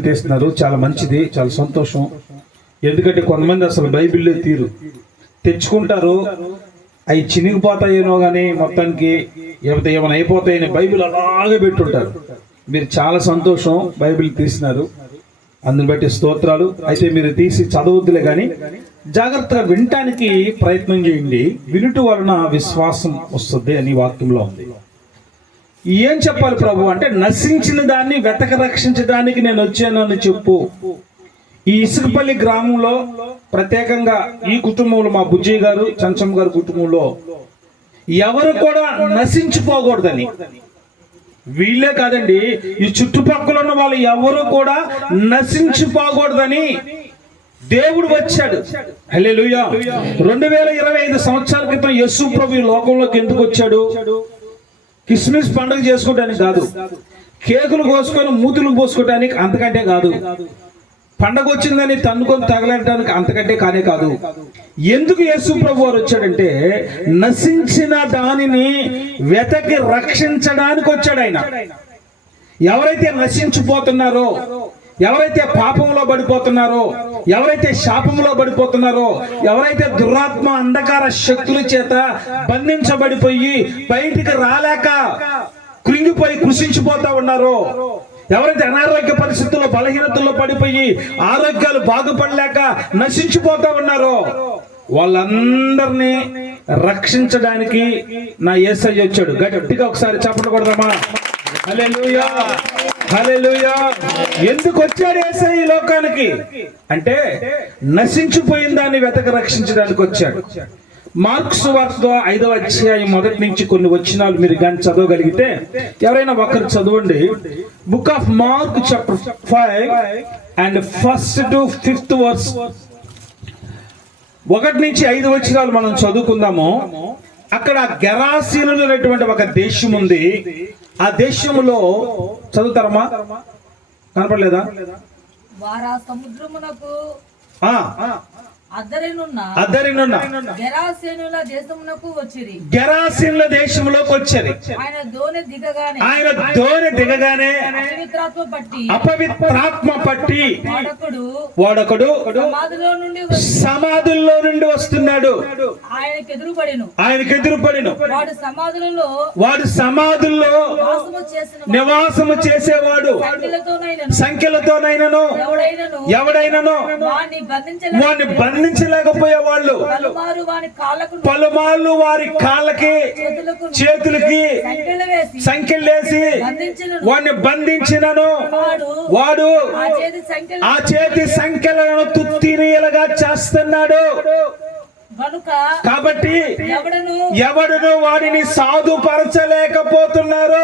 తీస్తున్నారు చాలా మంచిది చాలా సంతోషం. ఎందుకంటే కొంతమంది అసలు బైబిల్లే తీరు. తెచ్చుకుంటారు అవి చినిగిపోతాయేనో కానీ మొత్తానికి లేకపోతే ఏమైనా అయిపోతాయని బైబిల్ అలాగే పెట్టుంటారు. మీరు చాలా సంతోషం బైబిల్ తీసినారు. అందుని బట్టి స్తోత్రాలు. అయితే మీరు తీసి చదవద్దులే కానీ జాగ్రత్తగా వినటానికి ప్రయత్నం చేయండి. వినుట వలన విశ్వాసం వస్తుంది అని వాక్యంలో ఉంది. ఏం చెప్పాలి ప్రభు అంటే నశించిన దాన్ని వెతక రక్షించడానికి నేను వచ్చానని చెప్పు. ఈ ఇసుకపల్లి గ్రామంలో ప్రత్యేకంగా ఈ కుటుంబంలో మా బుజ్జయ్య గారు చంచమ్మ గారి కుటుంబంలో ఎవరు కూడా నశించిపోకూడదని. వీళ్ళే కాదండి ఈ చుట్టుపక్కల ఉన్న వాళ్ళు ఎవరు కూడా నశించిపోకూడదని దేవుడు వచ్చాడు. హల్లెలూయా. రెండు వేల ఇరవై ఐదు సంవత్సరాల క్రితం యశు ప్రభు లోకంలోకి ఎందుకు వచ్చాడు? కిస్మిస్ పండుగ చేసుకోవడానికి కాదు. కేకులు కోసుకొని మూతులు పోసుకోవడానికి అంతకంటే కాదు. పండగ వచ్చిందని తన్నుకొని తగలడానికి అంతకంటే కానే కాదు. ఎందుకు యేసు ప్రభు వారు వచ్చాడంటే నశించిన దానిని వెతకి రక్షించడానికి వచ్చాడు ఆయన. ఎవరైతే నశించిపోతున్నారో ఎవరైతే పాపంలో పడిపోతున్నారో ఎవరైతే శాపంలో పడిపోతున్నారో ఎవరైతే దురాత్మ అంధకార శక్తుల చేత బంధించబడిపోయి బయటికి రాలేక కృంగిపోయి కృషించిపోతా ఉన్నారో ఎవరైతే అనారోగ్య పరిస్థితుల్లో బలహీనతల్లో పడిపోయి ఆరోగ్యాలు బాగుపడలేక నశించిపోతా ఉన్నారో వాళ్ళందరినీ రక్షించడానికి నా ఏసై వచ్చాడు. గట్టిగా ఒకసారి చెప్పకూడదమ్మా అదే ఎందుకు వచ్చాడు ఏసై ఈ లోకానికి? అంటే నశించిపోయిన దాన్ని వెతక రక్షించడానికి వచ్చాడు. మార్క్స్ వార్త ఐదవ అధ్యాయం మొదటి నుంచి కొన్ని వచ్చినాలు మీరు కానీ చదవగలిగితే ఎవరైనా ఒకరు చదవండి. Book of Mark chapter five and first to fifth verse ఒకటి నుంచి ఐదు వచ్చినాలు మనం చదువుకుందాము. అక్కడ గెరాసీనులు అనేటువంటి ఒక దేశం ఉంది ఆ దేశంలో చదువుతారమ్మా? కనపడలేదా? వారా సముద్రమునకు ఆ, అద్దరినున్న గెరాసేనుల దేశంలోకి వచ్చారు. ఆయన దోణి దిగగానే ఆయన దోణి దిగగానే పవిత్రాత్మ పట్టి అపవిత్రాత్మ పట్టి వాడకుడు నుండి సమాధుల్లో నుండి వస్తున్నాడు. ఆయనకు ఎదురుపడెను. ఆయనకు ఎదురుపడిను. వాడు సమాధులలో వాడు సమాధుల్లో నివాసము చేసేవాడు. సంఖ్యలతోనైనను. సంఖ్యలతోనైనను. ఎవడైనను. వాడిని బంధించలేకపోయేవాళ్ళు వాని కాళ్ళకు పలుమార్లు వారి కాళ్ళకి చేతులకు సంఖ్యలు వేసి వాడిని బంధించినను. వాడు ఆ చేతి సంఖ్యలను తుత్తినీయలుగా చేస్తున్నాడు. కాబట్టి ఎవడను వాడిని సాధుపరచలేకపోతున్నారు?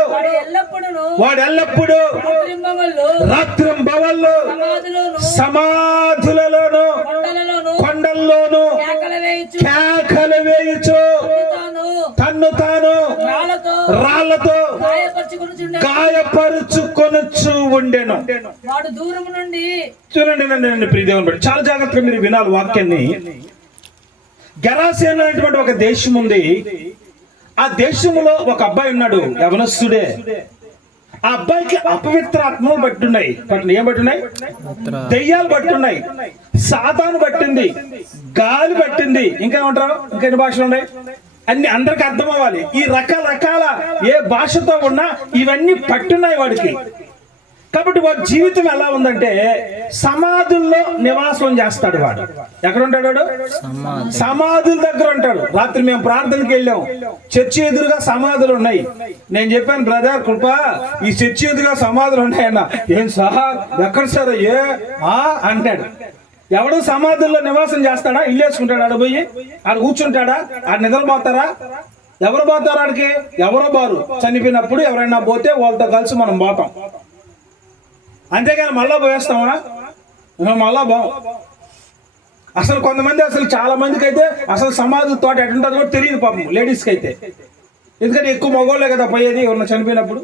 వాడు ఎల్లప్పుడూ సమాధిలోను సమాధులలోను కొండలలోను కేకలు వేయచ్చు తన్ను తాను రాళ్ళతో రాళ్ళతో గాయపరుచుకుని గాయపరుచుకొనొచ్చు ఉండెను. వాడు దూరం నుండి చూడండి నన్ను ప్రియదేవన్ బట్టి చాలా జాగ్రత్తగా మీరు వినాలి వాక్యాన్ని. గెరాసేన అనేటువంటి ఒక దేశం ఉంది. ఆ దేశంలో ఒక అబ్బాయి ఉన్నాడు యవనస్తుడే. ఆ అబ్బాయికి అపవిత్ర ఆత్మలు పట్టున్నాయి. పట్టిన ఏం పట్టున్నాయి? దెయ్యాలు పట్టున్నాయి. సాతాను పట్టింది. గాలి పట్టింది. ఇంకా ఏమంటారు? ఇంకా ఎన్ని భాషలు ఉన్నాయి? అన్ని అందరికి అర్థం అవ్వాలి. ఈ రకరకాల ఏ భాషతో ఉన్నా ఇవన్నీ పట్టున్నాయి వాడికి. కాబట్టి వాడి జీవితం ఎలా ఉందంటే సమాధుల్లో నివాసం చేస్తాడు వాడు. ఎక్కడ ఉంటాడు వాడు సమాధుల దగ్గర ఉంటాడు. రాత్రి మేము ప్రార్థనకి వెళ్ళాం. చర్చి ఎదురుగా సమాధులు ఉన్నాయి. నేను చెప్పాను బ్రదర్ కృప ఈ చర్చి ఎదురుగా సమాధులు ఉన్నాయన్న. ఏం సహా? ఎక్కడ సార్ ఏ ఆ అంటాడు. ఎవడు సమాధుల్లో నివాసం చేస్తాడా? ఇల్లు వేసుకుంటాడు ఆడ పోయి? ఆడ కూర్చుంటాడా? ఆడ నిద్రపోతారా? ఎవరు పోతారు ఆడికి? ఎవరో బారు. చనిపోయినప్పుడు ఎవరైనా పోతే వాళ్ళతో కలిసి మనం పోతాం. అంతేగాని మళ్ళా పోయేస్తామా మళ్ళా బాం అసలు కొంతమంది అసలు చాలా మందికి అయితే అసలు సమాధి తోట ఎటుంటుందో కూడా తెలియదు పాపం లేడీస్కి అయితే. ఎందుకంటే ఎక్కువ మగవాళ్ళే కదా పోయేది ఎవరిన చనిపోయినప్పుడు.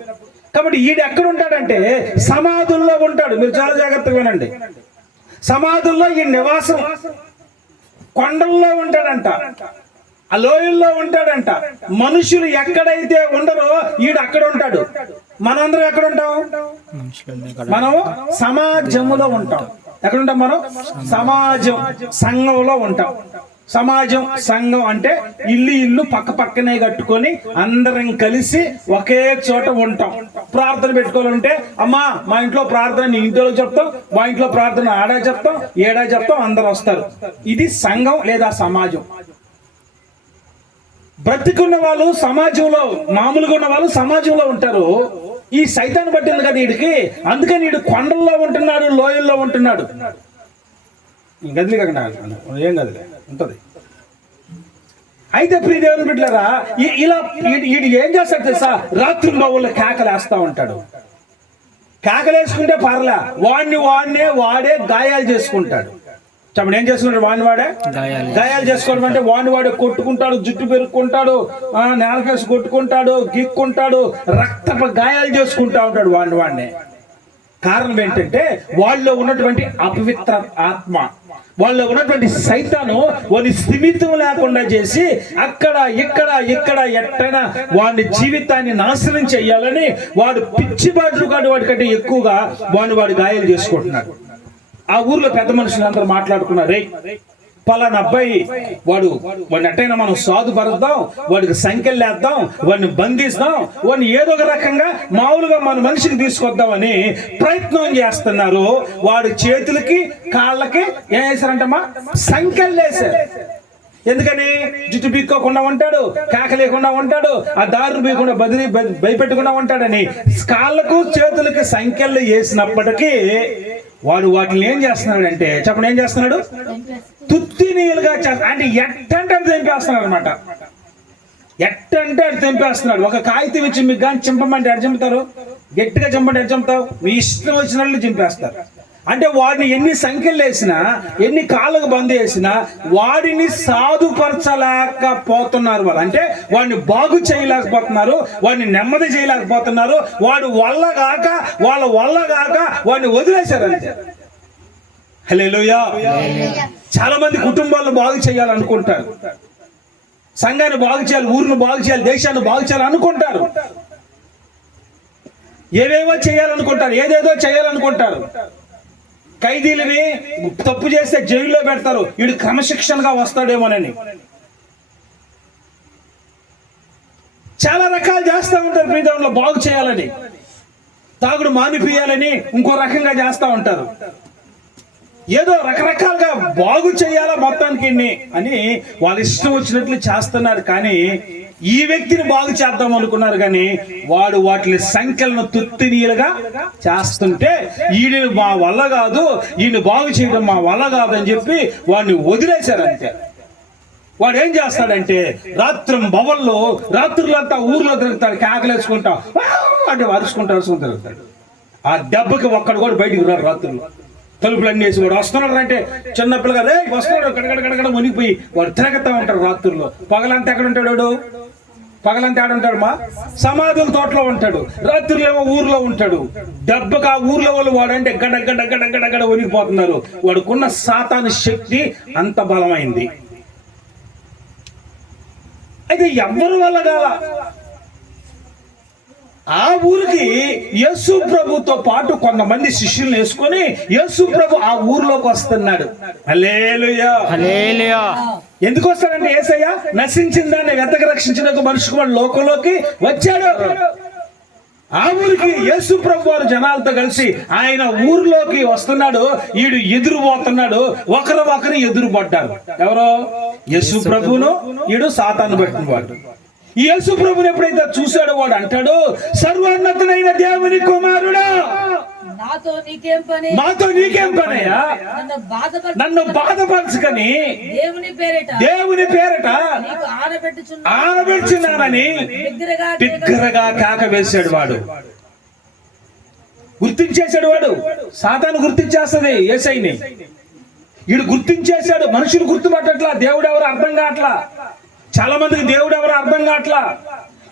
కాబట్టి ఈడు ఎక్కడ ఉంటాడంటే సమాధుల్లో ఉంటాడు. మీరు చాలా జాగ్రత్తగా వినండి. సమాధుల్లో ఈ నివాసం కొండల్లో ఉంటాడంట. ఆ లోయల్లో ఉంటాడంట. మనుషులు ఎక్కడైతే ఉండరో ఈడు అక్కడ ఉంటాడు. మనందరం ఎక్కడ ఉంటాం మనం సమాజంలో ఉంటాం. ఎక్కడ ఉంటాం మనం? సమాజం సంఘంలో ఉంటాం. సమాజం సంఘం అంటే ఇల్లు ఇల్లు పక్క పక్కనే కట్టుకొని అందరం కలిసి ఒకే చోట ఉంటాం. ప్రార్థన పెట్టుకోవాలంటే అమ్మా మా ఇంట్లో ప్రార్థన నీ ఇంట్లో చెప్తాం మా ఇంట్లో ప్రార్థన ఆడా చెప్తాం ఏడా చెప్తాం అందరు వస్తారు. ఇది సంఘం లేదా సమాజం? బ్రతికున్న వాళ్ళు సమాజంలో మామూలుగా ఉన్న వాళ్ళు సమాజంలో ఉంటారు. ఈ సైతాన్ని పట్టింది కదా వీడికి అందుకని వీడు కొండల్లో ఉంటున్నాడు లోయల్లో ఉంటున్నాడు. గదిలే కదా ఏం గదిలే? ఉంటుంది. అయితే ప్రియదేవుని దేవుని ఈ- ఇలా వీడు- ఏం చేస్తాడు తెలుసా? రాత్రి బావుల్లో కేకలేస్తా ఉంటాడు. కేకలేసుకుంటే పర్లే వాడిని వాడినే వాడే గాయాలు చేసుకుంటాడు. చెప్పండి ఏం చేసుకుంటాడు? వాడిని వాడే? గాయాలు చేసుకోవడం అంటే వాడిని వాడే కొట్టుకుంటాడు జుట్టు పెరుక్కుంటాడు నేలకేసి కొట్టుకుంటాడు గిక్కుంటాడు రక్తపు గాయాలు చేసుకుంటా ఉంటాడు వాడిని వాడిని. కారణం ఏంటంటే వాళ్ళలో ఉన్నటువంటి అపవిత్ర ఆత్మ వాళ్ళలో ఉన్నటువంటి సైతాను వాని స్థిమితం లేకుండా చేసి అక్కడ ఇక్కడ ఇక్కడ ఎట్టైనా వాడి జీవితాన్ని నాశనం చేయాలని వాడు పిచ్చి బాటలు కాడు వాడికంటే ఎక్కువగా వాడిని వాడు గాయాలు చేసుకుంటున్నాడు. ఆ ఊర్లో పెద్ద మనుషులు అందరూ మాట్లాడుకున్నారు పలానా అబ్బాయి వాడు వాడిని ఎట్టయినా మనం సాధు పరుద్దాం వాడికి సంఖ్యలేద్దాం వాడిని బంధిస్తాం వాడిని ఏదో ఒక రకంగా మామూలుగా మన మనిషికి తీసుకొద్దామని ప్రయత్నం చేస్తున్నారు. వాడి చేతులకి కాళ్ళకి ఏం వేశారంటమ్మా? సంఖ్యలు వేశారు. ఎందుకని? జుట్టు పీక్కోకుండా ఉంటాడు కాకలేకుండా ఉంటాడు ఆ దారులు బీయకుండా బదిలీ భయపెట్టకుండా ఉంటాడని కాళ్ళకు చేతులకి సంఖ్యలు వేసినప్పటికీ వాడు వాటిని ఏం చేస్తున్నాడు అంటే చెప్పండి ఏం చేస్తున్నాడు? తుత్తి నీళ్ళుగా చేస్తా అంటే ఎట్టంటే అది తెంపేస్తున్నాడు అనమాట ఎట్టంటే అది తెంపేస్తున్నాడు. ఒక కాగితం ఇచ్చి మీకు కానీ చింపమంటే ఎడ చంపుతారు? గట్టిగా చింపండి ఎడ చింపుతావు? మీ ఇష్టం వచ్చినట్లు చింపేస్తారు. అంటే వాడిని ఎన్ని సంఖ్యలు వేసినా ఎన్ని కాళ్ళకు బంద్ చేసినా వాడిని సాధుపరచలేకపోతున్నారు వాళ్ళు. అంటే వాడిని బాగు చేయలేకపోతున్నారు వాడిని నెమ్మది చేయలేకపోతున్నారు వాడు వల్ల కాక వాళ్ళ వల్ల కాక వాడిని వదిలేశారు అంతే. హలేలుయా చాలా మంది కుటుంబాలను బాగు చేయాలనుకుంటారు. సంఘాన్ని బాగు చేయాలి ఊరిని బాగు చేయాలి దేశాన్ని బాగు చేయాలి అనుకుంటారు. ఏవేవో చేయాలనుకుంటారు ఏదేదో చేయాలనుకుంటారు. ఖైదీలని తప్పు చేస్తే జైల్లో పెడతారు. వీడు క్రమశిక్షణగా వస్తాడేమోనని. చాలా రకాలు చేస్తూ ఉంటారు ప్రీతంలో బాగు చేయాలని. తాగుడు మానిపియాలని ఇంకో రకంగా చేస్తూ ఉంటారు. ఏదో రకరకాలుగా బాగు చేయాలా మొత్తానికి అని వాళ్ళు ఇష్టం వచ్చినట్లు చేస్తున్నారు. కానీ ఈ వ్యక్తిని బాగు చేద్దాం అనుకున్నారు కానీ వాడు వాటి సంఖ్యలను తుత్తినీలుగా చేస్తుంటే ఈయన మా వల్ల కాదు ఈయన బాగు చేయడం మా వల్ల కాదు అని చెప్పి వాడిని వదిలేశారు వాడు ఏం చేస్తాడంటే రాత్రం బవల్లో రాత్రులంతా ఊర్లో తిరుగుతాడు కేకలేసుకుంటా అంటే అరుచుకుంటూ అరుచుకుంటూ తిరుగుతాడు. ఆ దెబ్బకి ఒక్కడు కూడా బయటికి రాడు రాత్రులు. తలుపులు అన్నీ వేసి వాడు వస్తున్నాడు అంటే చిన్నపిల్లగా రే వస్తున్నాడు గడగడ గడగడ మునిగిపోయి వాడు తిరగతా ఉంటారు రాత్రుల్లో పగలంతా ఎక్కడ ఉంటాడు వాడు? పగలంతా ఆడ ఉంటాడు మా? సమాధుల తోటలో ఉంటాడు. రాత్రులేమో ఊర్లో ఉంటాడు. దెబ్బకు ఆ ఊర్లో వాళ్ళు వాడంటే గడగడగడగడగడ గడ గడ వణిగిపోతున్నారు వాడుకున్న సాతాను శక్తి అంత బలమైంది. అయితే ఎవరి వల్ల కాదా ఆ ఊరికి యేసు ప్రభుతో పాటు కొంతమంది శిష్యులను వేసుకొని యేసు ప్రభు ఆ ఊర్లోకి వస్తున్నాడు. ఎందుకు వస్తాడంటే ఏసయ్య నశించిన దాన్ని వెతక రక్షించడానికి మనిషి లోకంలోకి వచ్చాడు. ఆ ఊరికి యేసు ప్రభు వారు జనాలతో కలిసి ఆయన ఊర్లోకి వస్తున్నాడు. ఈడు ఎదురు పోతున్నాడు ఒకరు ఒకరు ఎదురు పడ్డారు ఎవరో? యేసు ప్రభును. ఈడు సాతాను పట్టిన వాడు యేసు ప్రభుని ఎప్పుడైతే చూశాడో వాడు అంటాడు సర్వోన్నతుడైన దేవుని కుమారుడా! నాతో నీకేం పని? మాతో నీకేం పనయ్యా నన్ను బాధపరచుకని దేవుని పేరిట దేవుని పేరట నీకు ఆనబెట్టుచున్న ఆనబెడుచున్నానని బిగ్గరగా కాక వేశాడు. వాడు. గుర్తించేశాడు వాడు. సాతాను గుర్తించేస్తుంది ఏసైని. వీడు గుర్తించేశాడు. మనుషులు గుర్తుపట్టట్లా. దేవుడు ఎవరు అర్థం కావట్లా? చాలా మందికి దేవుడు ఎవరు అర్థం కావట్లా?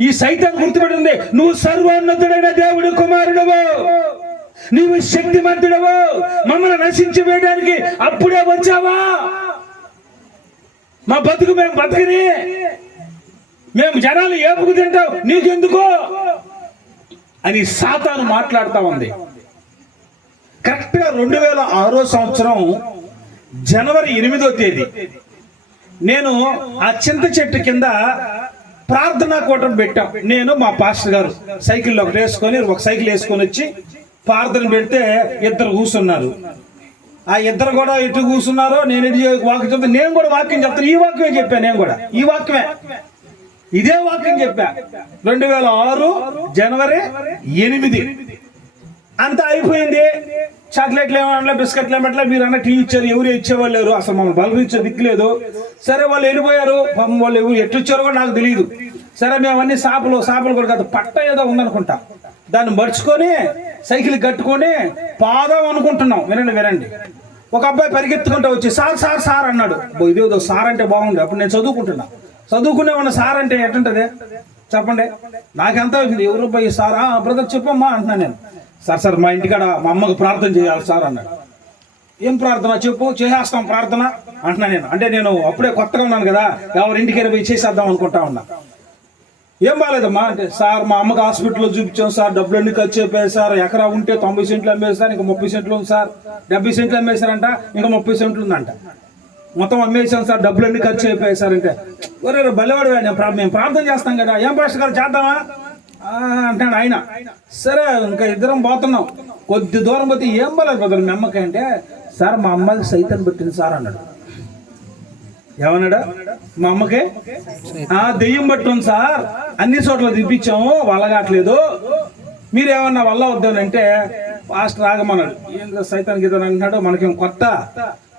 ఈ సైతం గుర్తుపెట్టింది నువ్వు సర్వోన్నతుడైన దేవుడు కుమారుడవు నీవు శక్తిమంతుడవు మమ్మల్ని నశించి వేయడానికి అప్పుడే వచ్చావా? మా బతుకు మేము బతికిని మేము జనాలు ఏపుకు తింటాం నీకెందుకో? అని సాతాను మాట్లాడుతా ఉంది. కరెక్ట్గా రెండు వేల ఆరో సంవత్సరం జనవరి ఎనిమిదో తేదీ. నేను ఆ చింత చెట్టు కింద ప్రార్థనా కూటం పెట్టాం. నేను మా పాస్టర్ గారు సైకిల్ ఒకటి వేసుకొని ఒక సైకిల్ వేసుకొని వచ్చి ప్రార్థన పెడితే ఇద్దరు కూర్చున్నారు. ఆ ఇద్దరు కూడా ఎటు కూర్చున్నారో నేను ఇటు వాక్యం చెప్తాను నేను కూడా వాక్యం చెప్తాను. ఈ వాక్యమే చెప్పాను నేను కూడా. ఈ వాక్యమే. ఇదే వాక్యం చెప్పా. రెండు వేల ఆరు జనవరి ఎనిమిది. అంతా అయిపోయింది. చాక్లెట్లు ఏమన్నా బిస్కెట్లు ఏమట్లా మీరు అన్న టీ ఇచ్చారు ఎవరు ఇచ్చేవాళ్ళు లేరు. అసలు మమ్మల్ని బలరించే దిక్కులేదు సరే వాళ్ళు వెళ్ళిపోయారు. పాపం వాళ్ళు ఎవరు ఎట్టు ఇచ్చారో కూడా నాకు తెలియదు. సరే మేము అన్ని సాపలు సాపలు కూడా కాదు పట్ట ఏదో ఉందనుకుంటా. దాన్ని మర్చుకొని సైకిల్ కట్టుకొని పాదం అనుకుంటున్నాం. వినండి వినండి. ఒక అబ్బాయి పరిగెత్తుకుంటూ వచ్చి సార్ సార్ సార్ అన్నాడు. ఇదేదో సార్ అంటే బాగుంది. అప్పుడు నేను చదువుకుంటున్నా. చదువుకునే ఉన్న సార్ అంటే ఎట్టుంటది? చెప్పండి. నాకెంత అవుతుంది? ఎవరు పోయి సార్? ఆ బ్రదర్ చెప్పమ్మా అంటున్నా నేను. సార్ సార్ మా ఇంటికాడ మా అమ్మకు ప్రార్థన చేయాలి సార్ అన్నాడు. ఏం ప్రార్థన? చెప్పు చేసేస్తాం ప్రార్థన అంటున్నా నేను. అంటే నేను అప్పుడే కొత్తగా ఉన్నాను కదా ఎవరి ఇంటికి పోయి చేసేద్దాం అనుకుంటా ఉన్నా. ఏం బాగాలేదమ్మా అంటే సార్ మా అమ్మకి హాస్పిటల్లో చూపించాం సార్ డబ్బులు అన్ని ఖర్చు అయిపోయాయి సార్. ఎకరా ఉంటే తొంభై సెంట్లు అమ్మేస్తారు ఇంకా ముప్పై సెంట్లు ఉంది సార్. డెబ్బై సెంట్లు అమ్మేశారంట ఇంకా ముప్పై సెంట్లు ఉందంట. మొత్తం అమ్మేసాం సార్ డబ్బులు అన్ని ఖర్చు అయిపోయాయి సార్ అంటే. ఒరే బలివాడు మేము ప్రార్థన చేస్తాం కదా. ఏం పాస్టర్ గారు చేద్దామా? అంటాడు ఆయన. సరే ఇంకా ఇద్దరం పోతున్నాం. కొద్ది దూరం పోతే ఏం పోలేదు బదులు మీ అమ్మకి అంటే సార్ మా అమ్మకి సైతం పెట్టింది సార్ అన్నాడు. ఏమన్నాడా? మా అమ్మకి ఆ దెయ్యం పట్టుంది సార్. అన్ని చోట్ల తిప్పించాము వల్లగాట్లేదు మీరు ఏమన్నా వల్ల వద్దానంటే ఫాస్ట్ రాగమన్నాడు ఏం సైతానికి ఏదో అంటున్నాడు? మనకేం కొత్త?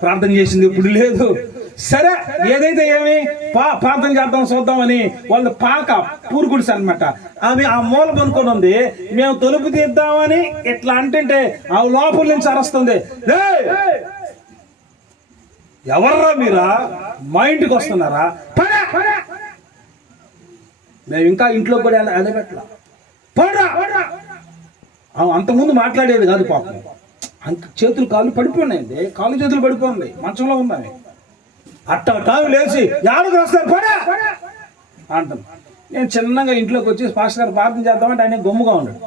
ప్రార్థన చేసింది ఇప్పుడు లేదు. సరే ఏదైతే ఏమి పా ప్రార్థన చేద్దాం చూద్దామని వాళ్ళు పాక పూరుగుడిస్ అనమాట ఆమె ఆ మూల కొనుక్కొని ఉంది. మేము తలుపు తీద్దామని ఇట్లా అంటుంటే ఆ లోపల నుంచి అరస్తుంది. ఎవర్రా మీరా? మా ఇంటికి వస్తున్నారా? మేము ఇంకా ఇంట్లో కూడా అదే పెట్టలా అంతకుముందు మాట్లాడేది కాదు పాపం. అంత చేతులు కాళ్ళు పడిపోయినాయండి. కాళ్ళు చేతులు పడిపోయింది. మంచంలో ఉందామె అట్ట టావి లేచి యాడకు వస్తారు పడే అంటాను నేను చిన్నగా ఇంట్లోకి వచ్చి పాస్టర్ గారు ప్రార్థన చేద్దామంటే ఆయన గమ్ముగా ఉన్నాడు.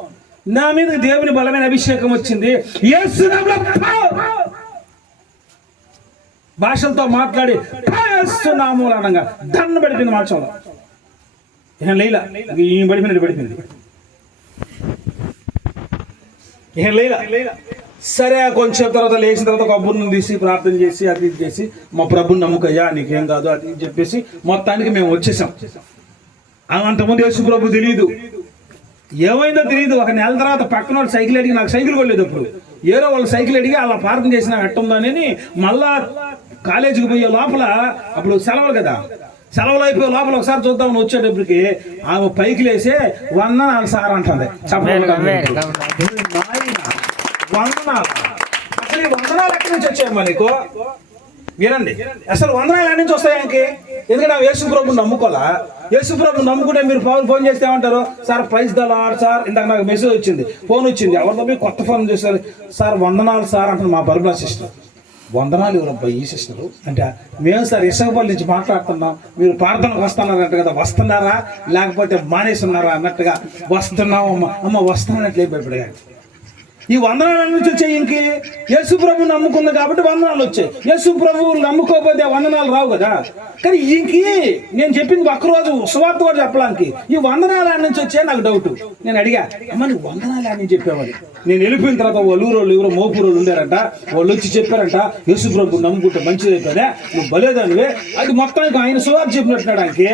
నా మీద దేవుని బలమైన అభిషేకం వచ్చింది. భాషలతో మాట్లాడి నామూలు అనగా దండ పడిపోయింది మంచంలో. ఏం లేలా? ఈ పడిపోయినట్టు పడిపోయింది ఇక లేలా? సరే కొంచెం తర్వాత లేచిన తర్వాత ఒక అబ్బుని తీసి ప్రార్థన చేసి అది ఇది చేసి మా ప్రభుని నమ్ముకయ్యా నీకేం కాదు అది ఇది చెప్పేసి మొత్తానికి మేము వచ్చేసాం. అంతకుముందు యేసు ప్రభు తెలియదు ఏమైందో తెలియదు ఒక నెల తర్వాత పక్కన వాళ్ళు సైకిల్ అడిగి నాకు సైకిల్ కొలేదు అప్పుడు. ఏరో వాళ్ళు సైకిల్ అడిగి అలా ప్రార్థన చేసిన ఎట్టుందని మళ్ళా కాలేజీకి పోయే లోపల అప్పుడు సెలవులు కదా. సెలవులు అయిపోయే లోపల ఒకసారి చూద్దామని వచ్చేటప్పటికి ఆమె పైకి లేసే వందనాలు సార్ అంటుంది. చెప్పలేదు వందనాలు. అసలు ఈ వందనాలు ఎక్కడి నుంచి వచ్చాయమ్మా నీకు? వినండి. అసలు వందనాలు ఎక్కడి నుంచి వస్తాయి ఆయనకి? ఎందుకంటే ఆ యేసు ప్రభు నమ్ముకోవాలా? యేసు ప్రభు నమ్ముకుంటే మీరు ఫోన్ ఫోన్ చేస్తే ఏమంటారు? సార్ ప్రైజ్ దలా సార్. ఇందాక నాకు మెసేజ్ వచ్చింది. ఫోన్ వచ్చింది. ఎవరితో మీరు కొత్త ఫోన్ చేస్తారు సార్ వందనాలు సార్ అంటారు మా బర్మా సిస్టర్. వందనాలు ఎవరబ్బా ఈ సిస్టరు? అంటే మేము సార్ ఇసగపల్లి నుంచి మాట్లాడుతున్నాం. మీరు ప్రార్థనకు వస్తున్నారంట కదా. వస్తున్నారా? లేకపోతే మానేస్తున్నారా? అన్నట్టుగా వస్తున్నాం అమ్మ. అమ్మ వస్తున్నట్లే భయపడగా ఈ వందనాల నుంచి వచ్చాయి ఇంకి యేసు ప్రభు నమ్ముకుంది కాబట్టి వందనాలు వచ్చాయి. యేసు ప్రభు నమ్ముకోకపోతే వందనాలు రావు కదా. కానీ ఇంకి నేను చెప్పింది ఒక్కరోజు సువార్త కూడా చెప్పడానికి. ఈ వందనాలు ఆడ నుంచి వచ్చాయి నాకు డౌట్ నేను అడిగా అమ్మ నీకు వందనాలు అని చెప్పేవాడు నేను వెళ్ళిపోయిన తర్వాత వాళ్ళు ఊరోళ్ళు ఎవరో మోపూరు వాళ్ళు ఉండారంట. వాళ్ళు వచ్చి చెప్పారంట యేసు ప్రభు నమ్ముకుంటే మంచిది అయిపోయినా నువ్వు బలేదానివే. అది మొత్తానికి ఆయన సువార్త చెప్పినట్టున్నాడు ఆయనకి.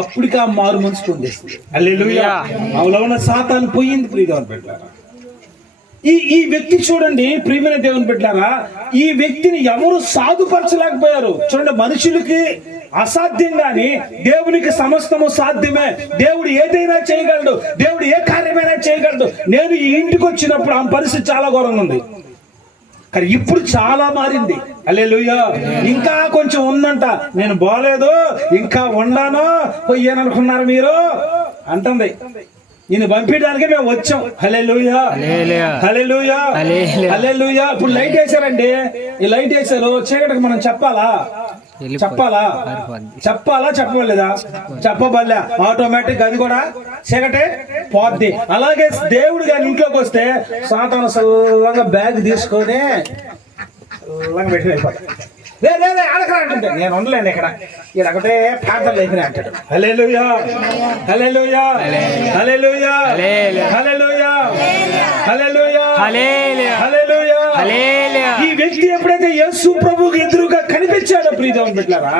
అప్పటికి ఆ మారు మనసు పొందేస్తుంది అల్లెలుయ్యా అవులో ఉన్న సాతాను పోయింది. ప్రియదేవన్ పెట్టారా. ఈ ఈ వ్యక్తి చూడండి ప్రియమైన దేవుని పెట్టారా ఈ వ్యక్తిని ఎవరు సాధుపరచలేకపోయారు? చూడండి మనుషులకి అసాధ్యం గాని దేవునికి సమస్తము సాధ్యమే. దేవుడు ఏదైనా చేయగలడు దేవుడు ఏ కార్యమైనా చేయగలడు. నేను ఈ ఇంటికి వచ్చినప్పుడు ఆ పరిస్థితి చాలా ఘోరంగా ఉంది. కానీ ఇప్పుడు చాలా మారింది. అల్లెలుయ్యా ఇంకా కొంచెం ఉందంట. నేను బాలేదు ఇంకా ఉండాను పోయాననుకున్నారు మీరు? అంటుంది. నేను పంపించడానికి మేము వచ్చాం. హల్లెలూయా. హల్లెలూయా. హల్లెలూయా. హల్లెలూయా. హల్లెలూయా. ఇప్పుడు లైట్ వేసారండి ఈ లైట్ వేసారు చీకటికి మనం చెప్పాలా? చెప్పాలా? చెప్పాలా? చెప్పలేదా చెప్పబల్లే ఆటోమేటిక్ అది కూడా చీకటే పోద్ది. అలాగే దేవుడు కానీ ఇంట్లోకి వస్తే సాతాను సల్లంగా బ్యాగ్ తీసుకొని సల్లంగా పెట్టి లే లే లే ఆడకరా అంటుంటే నేను ఉండలేను ఇక్కడ ఇక్కడ ఒకటే ప్రార్థనలు అయిపోయినా అంటాడు హల్లెలూయా హల్లెలూయా హల్లెలూయా హల్లెలూయా హల్లెలూయా హల్లెలూయా ఈ వ్యక్తి ఎప్పుడైతే యేసు ప్రభుకి ఎదురుగా కనిపించాడో ప్రియదేవన్ పెట్టారా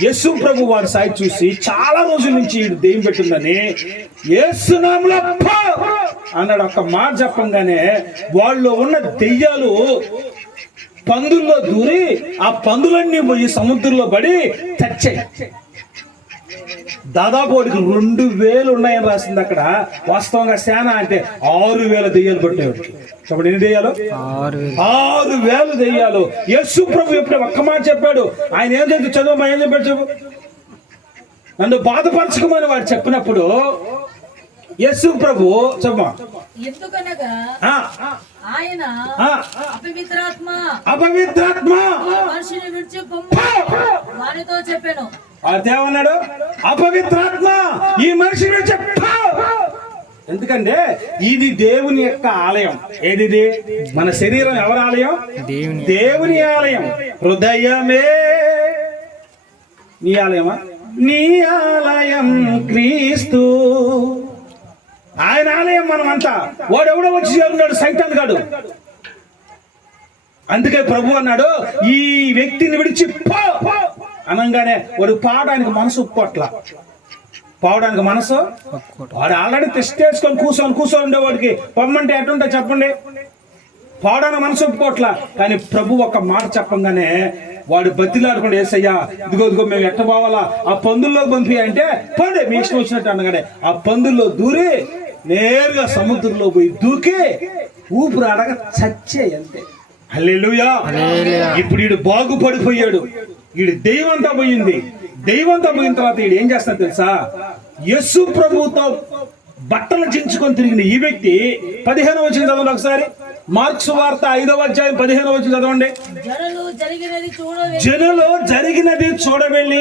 యేసు ప్రభు వారి సాయి చూసి చాలా రోజుల నుంచి ఈడు దెయ్యం పెట్టిందని యేసునామలో అన్నాడు ఒక్క మాట చెప్పంగానే వాళ్ళు ఉన్న దెయ్యాలు పందుల్లో దూరి ఆ పందులన్నీ పోయి సముద్రంలో పడి చచ్చాయి దాదాపు వాడికి రెండు వేలు ఉన్నాయని రాసింది అక్కడ. వాస్తవంగా సేన అంటే ఆరు వేల దెయ్యాలు పట్టేవాడికి చెప్పండి ఎన్ని దెయ్యాలు? ఆరు వేలు. దెయ్యాలు. యేసు ప్రభు ఎప్పుడు ఒక్క మాట చెప్పాడు. ఆయన ఏం చెప్పి చదువు ఏం చెప్పాడు చెప్పు. నన్ను బాధపరచుకోమని వాడు చెప్పినప్పుడు యేసు ప్రభు చెప్పమా ఎందుకనగా ఆ, ఆయన అపవిత్రాత్మ. అపవిత్రాత్మ. ఈ మనిషిని విడిచి వానితో చెప్పాను. అదేమన్నాడు అపవిత్రాత్మ. ఈ మనిషి చెప్పా ఎందుకంటే ఇది దేవుని యొక్క ఆలయం. ఏదిది? మన శరీరం ఎవరి ఆలయం? దేవుని. దేవుని ఆలయం. హృదయమే. నీ ఆలయమా? నీ ఆలయం క్రీస్తు. ఆయన ఆలయం మనమంతా. వాడెవడో వచ్చి చేరున్నాడు సైతాన్ గాడు. అందుకే ప్రభు అన్నాడు ఈ వ్యక్తిని విడిచి పో! అనగానే వాడు పాడడానికి మనసు ఉప్పట్ల. పోవడానికి మనసు వాడు ఆల్రెడీ టెస్ట్ వేసుకొని కూర్చొని కూర్చొని ఉండేవాడికి. పొమ్మంటే ఎటుంటే చెప్పండి? పోవడానికి మనసు ఒప్పుకోవట్లా కానీ ప్రభు ఒక మాట చెప్పంగానే వాడు బతిలాడుకుంటే ఏసయ్యా ఇదిగో ఇదిగో మేము ఎట్ట పోవాలా ఆ పందుల్లో పంపి అంటే పోండి మీ ఇష్టం వచ్చినట్టు అనగానే ఆ పందుల్లో దూరి నేరుగా సముద్రంలో పోయి దూకి ఊపిరి అడగ చచ్చే అంతే. హల్లెలూయా. ఇప్పుడు వీడు బాగుపడిపోయాడు. వీడు దైవంతా పోయింది. దైవంతా పోయిన తర్వాత వీడు ఏం చేస్తాడు తెలుసా? యస్సు ప్రభుతో బట్టలు చించుకొని తిరిగిన ఈ వ్యక్తి పదిహేను వచ్చిన చదవండి ఒకసారి. మార్క్స్ వార్త ఐదవ అధ్యాయం పదిహేను వచ్చి చదవండి. జనులు జరిగినది చూడవెళ్ళి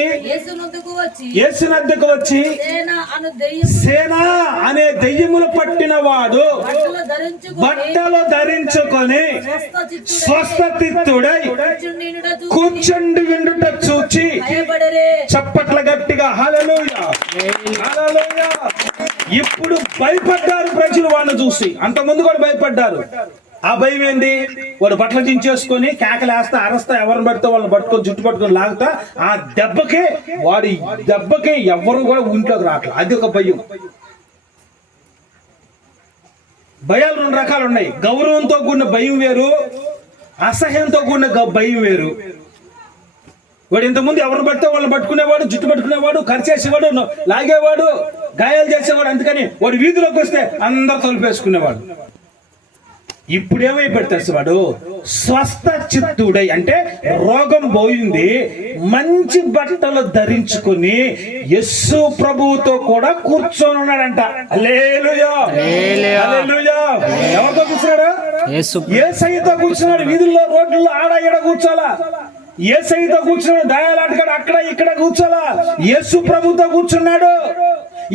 యేసు నొద్దుకు వచ్చి సేన అను దెయ్యములు పట్టిన వాడు బట్టలు ధరించుకుని స్వస్థతిత్తుడై కూర్చుండి విండుట చూచి చప్పట్ల గట్టిగా హల్లెలూయా. ఇప్పుడు భయపడ్డారు ప్రజలు వాళ్ళని చూసి. అంత ముందు కూడా భయపడ్డారు. ఆ భయం ఏంది? వాడు బట్టలు దించేసుకొని కేకలేస్తా అరస్తా ఎవరిని పడితే వాళ్ళని పట్టుకొని జుట్టు పట్టుకొని లాగుతా ఆ దెబ్బకే వాడి దెబ్బకే ఎవరు కూడా ఇంట్లోకి రావట్లేదు అది ఒక భయం. భయాలు రెండు రకాలు ఉన్నాయి. గౌరవంతో కూడిన భయం వేరు అసహ్యంతో కూడిన భయం వేరు. వాడు ఇంతకుముందు ఎవరు పడితే వాళ్ళని పట్టుకునేవాడు జుట్టు పట్టుకునేవాడు ఖర్చేసేవాడు లాగేవాడు గాయాలు చేసేవాడు అందుకని వాడు వీధిలోకి వస్తే అందరు తలుపేసుకునేవాడు ఇప్పుడు ఏమైపోయాడు తెలుసు వాడు స్వస్థ చిత్తుడై అంటే రోగం పోయింది మంచి బట్టలు ధరించుకుని యస్సు ప్రభువుతో కూడా కూర్చొని ఉన్నాడంట. ఎవరితో కూర్చున్నాడు? యేసు ఏ సైతో కూర్చున్నాడు. వీధుల్లో రోడ్లలో ఆడ ఈడ కూర్చోలా ఏ కూర్చున్నాడు దయాలాటగాడు అక్కడ ఇక్కడ కూర్చోలా. యేసు ప్రభుతో కూర్చున్నాడు.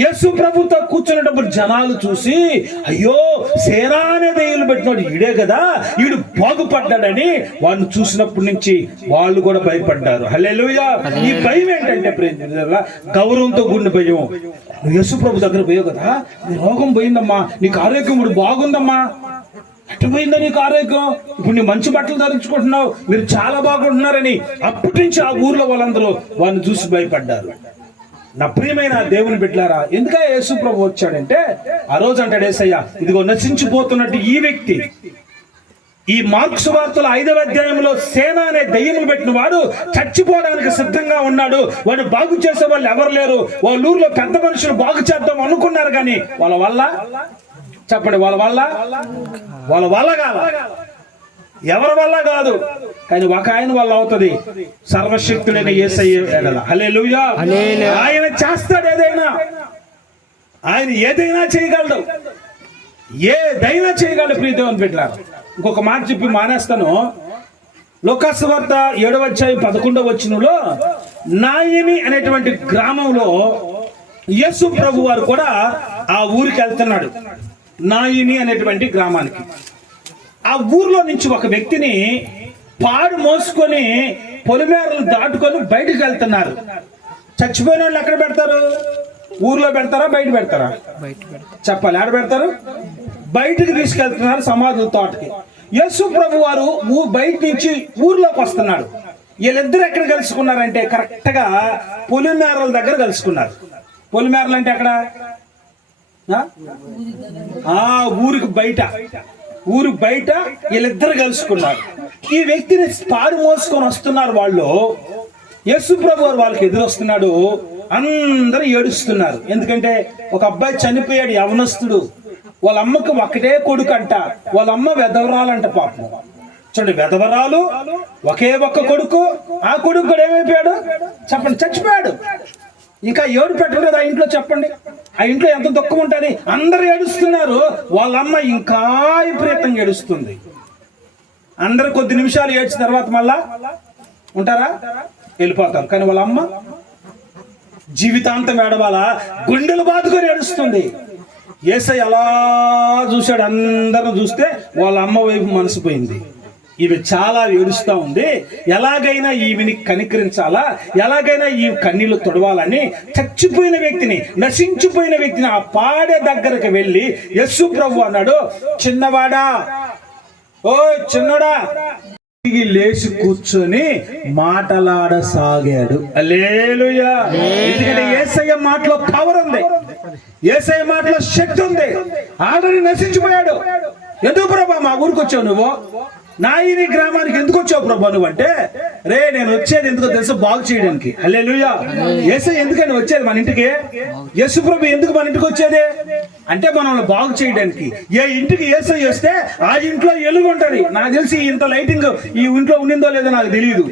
యేసు ప్రభుతో కూర్చున్నప్పుడు జనాలు చూసి అయ్యో సేనా అనే పెట్టినాడు ఈడే కదా ఈడు బాగుపడ్డాడని వాడిని చూసినప్పటి నుంచి వాళ్ళు కూడా భయపడ్డారు. హల్లెలుయా. ఈ భయం ఏంటంటే గౌరవంతో కూడిన భయం. నువ్వు యేసు ప్రభు దగ్గర పోయావు కదా నీ రోగం పోయిందమ్మా నీకు ఆరోగ్యం ఇప్పుడు బాగుందమ్మా. ఎట్టుపోయిందా నీకు ఆరోగ్యం? ఇప్పుడు నీ మంచి బట్టలు ధరించుకుంటున్నావు మీరు చాలా బాగుంటున్నారని అప్పటి నుంచి ఆ ఊర్లో వాళ్ళందరూ వాడిని చూసి భయపడ్డారు. నా ప్రియమైన దేవుని బిడ్డారా ఎందుక యేసు ప్రభు వచ్చాడంటే ఆ రోజు అంటాడు ఏసయ్య ఇదిగో నశించిపోతున్నట్టు ఈ వ్యక్తి ఈ మార్క్స్ వార్తల ఐదవ అధ్యాయంలో సేన అనే దయ్యములు పెట్టిన వాడు చచ్చిపోవడానికి సిద్ధంగా ఉన్నాడు. వాడు బాగు చేసే వాళ్ళు ఎవరు లేరు. వాళ్ళ ఊర్లో పెద్ద మనుషులు బాగు చేద్దాం అనుకున్నారు కానీ వాళ్ళ వల్ల చెప్పండి వాళ్ళ వల్ల? వాళ్ళ వల్ల కాదు. ఎవరి వల్ల కాదు? కానీ ఒక ఆయన వల్ల అవుతుంది. సర్వశక్తుడైన హల్లెలూయా. ఆయన చేస్తాడు ఏదైనా. ఆయన ఏదైనా చేయగలడు. ఏదైనా చేయగలడు ప్రీతివన్ బిడ్డ ఇంకొక మాట చెప్పి మానేస్తాను. లోకాసు వార్త ఏడవ అధ్యాయం పదకొండవ వచనంలో నాయని అనేటువంటి గ్రామంలో యేసు ప్రభు వారు కూడా ఆ ఊరికి వెళ్తున్నాడు. నాయిని అనేటువంటి గ్రామానికి. ఆ ఊర్లో నుంచి ఒక వ్యక్తిని పాడు మోసుకొని పొలిమేరలు దాటుకొని బయటకు వెళ్తున్నారు. చచ్చిపోయిన వాళ్ళు ఎక్కడ పెడతారు? ఊర్లో పెడతారా? బయట పెడతారా? చెప్పాలి. ఆడ పెడతారు? బయటికి తీసుకెళ్తున్నారు సమాధుల తోటకి. యేసు ప్రభు వారు ఊ- బయట నుంచి ఊర్లోకి వస్తున్నాడు. వీళ్ళిద్దరు ఎక్కడ కలుసుకున్నారంటే కరెక్ట్గా పొలిమేరల దగ్గర కలుసుకున్నారు. పొలిమేరలు అంటే ఎక్కడ? ఆ? ఊరికి బయట. ఊరు బయట వీళ్ళిద్దరు కలుసుకున్నారు. ఈ వ్యక్తిని పాడు మోసుకొని వస్తున్నారు వాళ్ళు. యేసు ప్రభు వారు వాళ్ళకి ఎదురొస్తున్నాడు. అందరూ ఏడుస్తున్నారు. ఎందుకంటే ఒక అబ్బాయి చనిపోయాడు యవనస్తుడు. వాళ్ళ అమ్మకి ఒకటే కొడుకు అంట వాళ్ళ అమ్మ వెదవరాలంట పాపం. చూడండి వెదవరాలు ఒకే ఒక్క కొడుకు. ఆ కొడుకు కూడా ఏమైపోయాడు? చెప్పండి చచ్చిపోయాడు. ఇంకా ఏడు పెట్టరు ఆ ఇంట్లో చెప్పండి? ఆ ఇంట్లో ఎంత దుఃఖం ఉంటుంది? అందరు ఏడుస్తున్నారు. వాళ్ళ అమ్మ ఇంకా విపరీతంగా ఏడుస్తుంది. అందరు కొద్ది నిమిషాలు ఏడ్చిన తర్వాత మళ్ళా ఉంటారా? వెళ్ళిపోతారు కానీ వాళ్ళ అమ్మ జీవితాంతం ఏడవాలా? గుండెలు బాదుకొని ఏడుస్తుంది. ఏసై అలా చూశాడు. అందరిని చూస్తే వాళ్ళ అమ్మ వైపు మనసు పోయింది. ఈమె చాలా ఏడుస్తూ ఉంది. ఎలాగైనా ఈమెని కనికరించాలా? ఎలాగైనా ఈ కన్నీళ్ళు తొడవాలని చచ్చిపోయిన వ్యక్తిని నశించిపోయిన వ్యక్తిని ఆ పాడే దగ్గరకు వెళ్ళి యస్సు ప్రభు అన్నాడు చిన్నవాడా ఓ చిన్నడా. తిరిగి లేచి కూర్చొని మాటలాడసాగాడు. అలేలుయా ఎందుకంటే ఏసయ్య మాటలో పవర్ ఉంది. ఏసయ్య మాటలో శక్తి ఉంది. ఆల్రెడీ నశించిపోయాడు. ఎందుకు ప్రభా మా ఊరికి వచ్చావు నువ్వు? నాయిని గ్రామానికి ఎందుకు వచ్చావు ప్రభా నువ్వు అంటే? రే నేను వచ్చేది ఎందుకో తెలుసు? బాగు చేయడానికి. హల్లెలూయా. ఎస్ ఎందుకని వచ్చేది మన ఇంటికి? యేసు ప్రభు ఎందుకు మన ఇంటికి వచ్చేది? అంటే మనల్ని బాగు చేయడానికి. ఏ ఇంటికి ఏసై వస్తే ఆ ఇంట్లో ఎలుగు ఉంటుంది. నాకు తెలిసి ఇంత లైటింగ్ ఈ ఇంట్లో ఉండిందో లేదో నాకు తెలియదు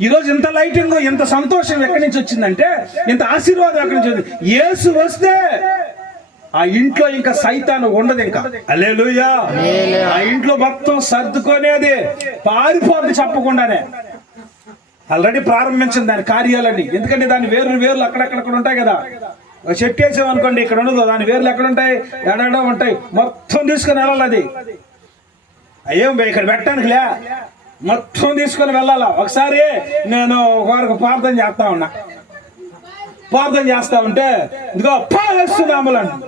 ఈ రోజు ఇంత లైటింగ్ ఇంత సంతోషం ఎక్కడి నుంచి వచ్చిందంటే ఇంత ఆశీర్వాదం ఎక్కడి నుంచి వచ్చింది? ఏసు వస్తే ఆ ఇంట్లో ఇంకా సైతాను ఉండదు ఇంకా. అలేలుయా ఆ ఇంట్లో మొత్తం సర్దుకునేది పారిపోద్ది చెప్పకుండానే. ఆల్రెడీ ప్రారంభించింది దాని కార్యాలన్నీ. ఎందుకంటే దాని వేర్లు వేర్లు అక్కడక్కడక్కడ ఉంటాయి కదా. ఒక చెట్టు వేసాం అనుకోండి ఇక్కడ ఉండదు. దాని వేర్లు ఎక్కడ ఉంటాయి? ఎడడ ఉంటాయి. మొత్తం తీసుకొని వెళ్ళాలి అది. అయ్యో ఇక్కడ పెట్టడానికి లే. మొత్తం తీసుకొని వెళ్ళాలా? ఒకసారి నేను ఒకరికి ప్రార్థన చేస్తా ఉన్నా. ప్రార్థన చేస్తా ఉంటే ఇదిగో పాస్తున్నాములండి ఆ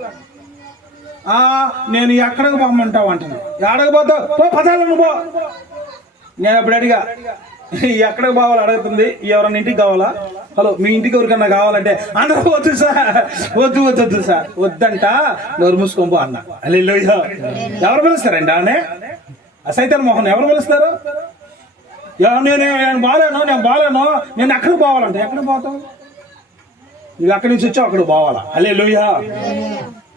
నేను ఎక్కడికి పోమంటావు అంటుంది ఎక్కడికి పోతావు? పో పదాలను పో. నేను అప్పుడు అడిగా ఎక్కడికి పోవాలి అడుగుతుంది. ఎవరన్నా ఇంటికి కావాలా? హలో మీ ఇంటికి ఎవరికన్నా కావాలంటే అందరూ వద్దు సార్. వద్దు వద్దు వద్దు సార్. వద్దంట నోరు మూసుకోబో అన్న. అల్లెల్లో ఎవరు పిలుస్తారండి ఆనే సైతన్ మోహన్ ఎవరు పిలుస్తారు? నేను నేను బాగాలేను నేను బాగాలేను నేను ఎక్కడికి పోవాలంటే ఎక్కడికి పోతావు? నువ్వు అక్కడి నుంచి వచ్చావు? అక్కడికి పోవాలా? అల్లే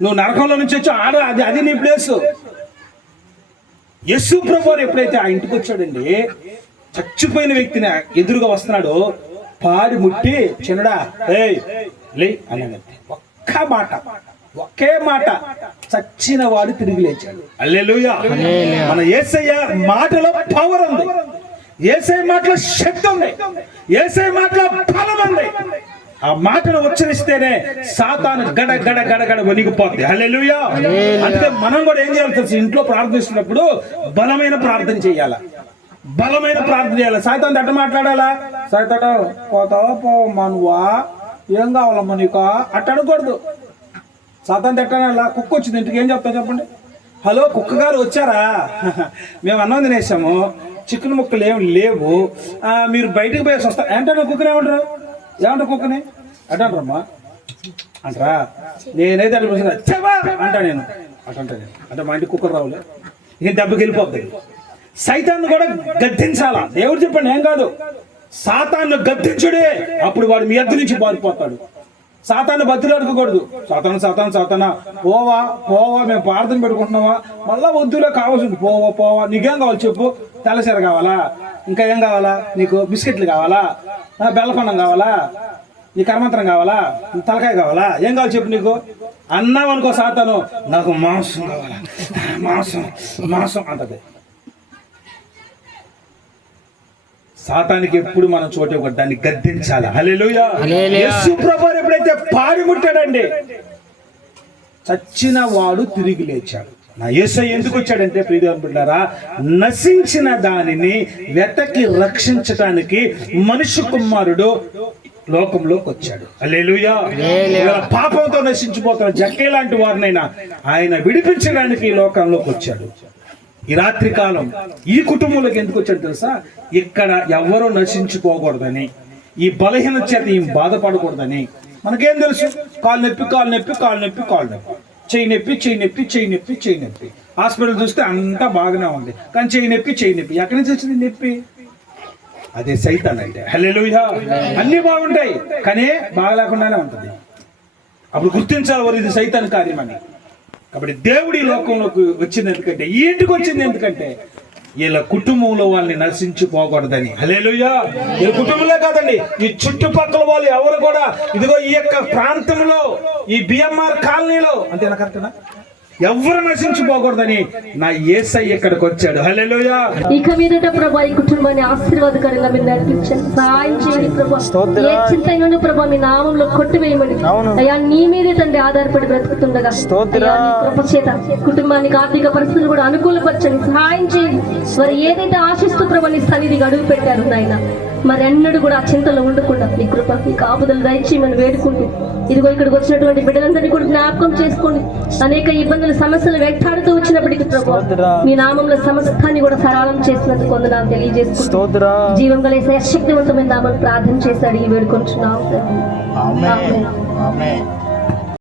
నువ్వు నరకంలో నుంచి వచ్చావు? ఆడ అది అది నీ ప్లేస్ యస్సు ప్రభు ఎప్పుడైతే ఆ ఇంటికి వచ్చాడండి చచ్చిపోయిన వ్యక్తిని ఎదురుగా వస్తున్నాడు పాడి ముట్టి చిన్నడా ఏయ్ లే అన్నాడంతే ఒక్క మాట ఒకే మాట చచ్చిన వాడు తిరిగి లేచాడు. అల్లెలుయా మన ఏసయ్య మాటలో పవర్ ఉంది. ఏసయ్య మాటలో శక్తి ఉంది. ఏసయ్య మాటలో బలం ఉంది. ఆ మాటను ఉచ్చరిస్తేనే సాతాను గడ గడ గడ గడ వణిగిపోద్ది. హల్లెలూయా. అంటే మనం కూడా ఏం చేయాలి తెలుసు? ఇంట్లో ప్రార్థిస్తున్నప్పుడు బలమైన ప్రార్థన చేయాలా? బలమైన ప్రార్థన చేయాలి? సాయితాన్ ఎట్ట మాట్లాడాలా? సాయితాట పోతావా? పోవమ్మా నువ్వా ఏం కావాలమ్మా నీకు అట్ట అడగకూడదు. సాతాన్ తిట్టానలా కుక్క వచ్చింది ఇంటికి ఏం చెప్తా చెప్పండి. హలో కుక్క గారు వచ్చారా? మేము అన్నం తినేసాము. చికెన్ ముక్కలు ఏమి లేవు. ఆ, మీరు బయటకు పోయేసి వస్తారు ఏంటంటే కుక్కని ఏమంటారు? ఏమంటారు కుక్కని? అంటారమ్మా అంటారా? నేనైతే అనిపిస్తున్నా "చెవా!" అంటా నేను. అటంటా నేను. అంటే మా ఇంటికి కుక్కర్ రావులే. ఇక దెబ్బకి వెళ్ళిపోద్ది. సైతాన్ని కూడా గద్దించాలా? దేవుడు చెప్పండి ఏం కాదు. సాతాన్ని గద్దించుడే. అప్పుడు వాడు మీ ఎద్దు నుంచి పారిపోతాడు. సాతాన్ని బతులు అడగకూడదు. సాతాన సాతాన సాతానా. పోవా పోవా మేము ప్రార్థన పెట్టుకుంటున్నావా మళ్ళా వద్దులే కావాల్సింది. పోవా పోవా. నీకేం కావాలి చెప్పు. తెల్లసీర కావాలా? ఇంకా ఏం కావాలా? నీకు బిస్కెట్లు కావాలా? బెల్లపన్నం కావాలా? నీ కర్మంతరం కావాలా? నీ తలకాయ కావాలా? ఏం కావాలి చెప్పు నీకు? అన్నావు అనుకో సాతాను నాకు మాంసం కావాలా. మాంసం మాంసం అంటది. సాతానికి ఎప్పుడు మనం చోట ఇవ్వకూడదు దాన్ని గద్దించాలి. యేసు ప్రభు ఎప్పుడైతే పాడిముట్టాడండి చచ్చిన వాడు తిరిగి లేచాడు. నా యేసయ్య ఎందుకు వచ్చాడంటే ప్రియదేవన్ బిడ్డారా నశించిన దానిని వెతకి రక్షించటానికి మనుష్య కుమారుడు లోకంలోకి వచ్చాడు. అల్లేలుయా పాపంతో నశించిపోతున్న జక్కే లాంటి వారినైనా ఆయన విడిపించడానికి ఈ లోకంలోకి వచ్చాడు. ఈ రాత్రి కాలం ఈ కుటుంబంలోకి ఎందుకు వచ్చాడు తెలుసా? ఇక్కడ ఎవరు నశించుకోకూడదని ఈ బలహీన చేత ఈ బాధపడకూడదని. మనకేం తెలుసు? కాలు నొప్పి కాలు నొప్పి కాలు నొప్పి కాలు నొప్పి. చేయి నొప్పి చెయ్యి నొప్పి చేయి నొప్పి చేయి నొప్పి. హాస్పిటల్ చూస్తే అంతా బాగానే ఉంది. కానీ చెయ్యి నొప్పి చేయి నొప్పి. ఎక్కడి నుంచి వచ్చింది నొప్పి? అదే సైతాన్ అంటే హల్లెలూయా. అన్ని బాగుంటాయి కానీ బాగలేకుండానే ఉంటుంది. అప్పుడు గుర్తించాలి వారు ఇది సైతాన్ కార్యమని కాబట్టి దేవుడి లోకంలోకి వచ్చింది ఎందుకంటే ఈ ఇంటికి వచ్చింది ఎందుకంటే వీళ్ళ కుటుంబంలో వాళ్ళని నశించిపోకూడదని. హలేలుయ్యా వీళ్ళ కుటుంబంలో కాదండి ఈ చుట్టుపక్కల వాళ్ళు ఎవరు కూడా ఇదిగో ఈ యొక్క ప్రాంతంలో ఈ బిఎంఆర్ కాలనీలో అంతేనా కరెక్టనా? ఎవరు నశించిపోకూడదని నా ఏసై ఇక్కడికి వచ్చాడు. ఇక మీదట ప్రభా ఈ కుటుంబాన్ని ఆశీర్వాదకరంగా మీరు నడిపించండి. సహాయం చేయండి ప్రభా. ఏ చింత అయినా ప్రభా మీ నామంలో కొట్టివేయమని. అయ్యా నీ మీదే తండ్రి ఆధారపడి బ్రతుకుతుండగా. అయ్యా నీ కృప చేత కుటుంబానికి ఆర్థిక పరిస్థితులు కూడా అనుకూలపరచండి. సహాయం చేయండి. మరి ఏదైతే ఆశిస్తూ ప్రభా నీ సన్నిధికి అడుగు పెట్టారు నాయన మరి ఎన్నడూ కూడా ఆ చింతలో ఉండకుండా నీ కృప నీ కాపుదలు దయచేయమని వేడుకుంటూ ఇదిగో ఇక్కడికి వచ్చినటువంటి బిడ్డలందరినీ కూడా జ్ఞాపకం చేసుకోండి అనేక ఇబ్బందులు సమస్యలు వెంటాడుతూ వచ్చినప్పటికీ ప్రభు మీ నామంలో సమస్తాన్ని కూడా సరళం చేసినందుకు వందనాలు తెలియజేసుకుంటూ స్తోత్ర. జీవం కలిసే శక్తివంతమైన నామని ప్రార్థన చేశాడు. ఈ వేడుకుంటున్నాం.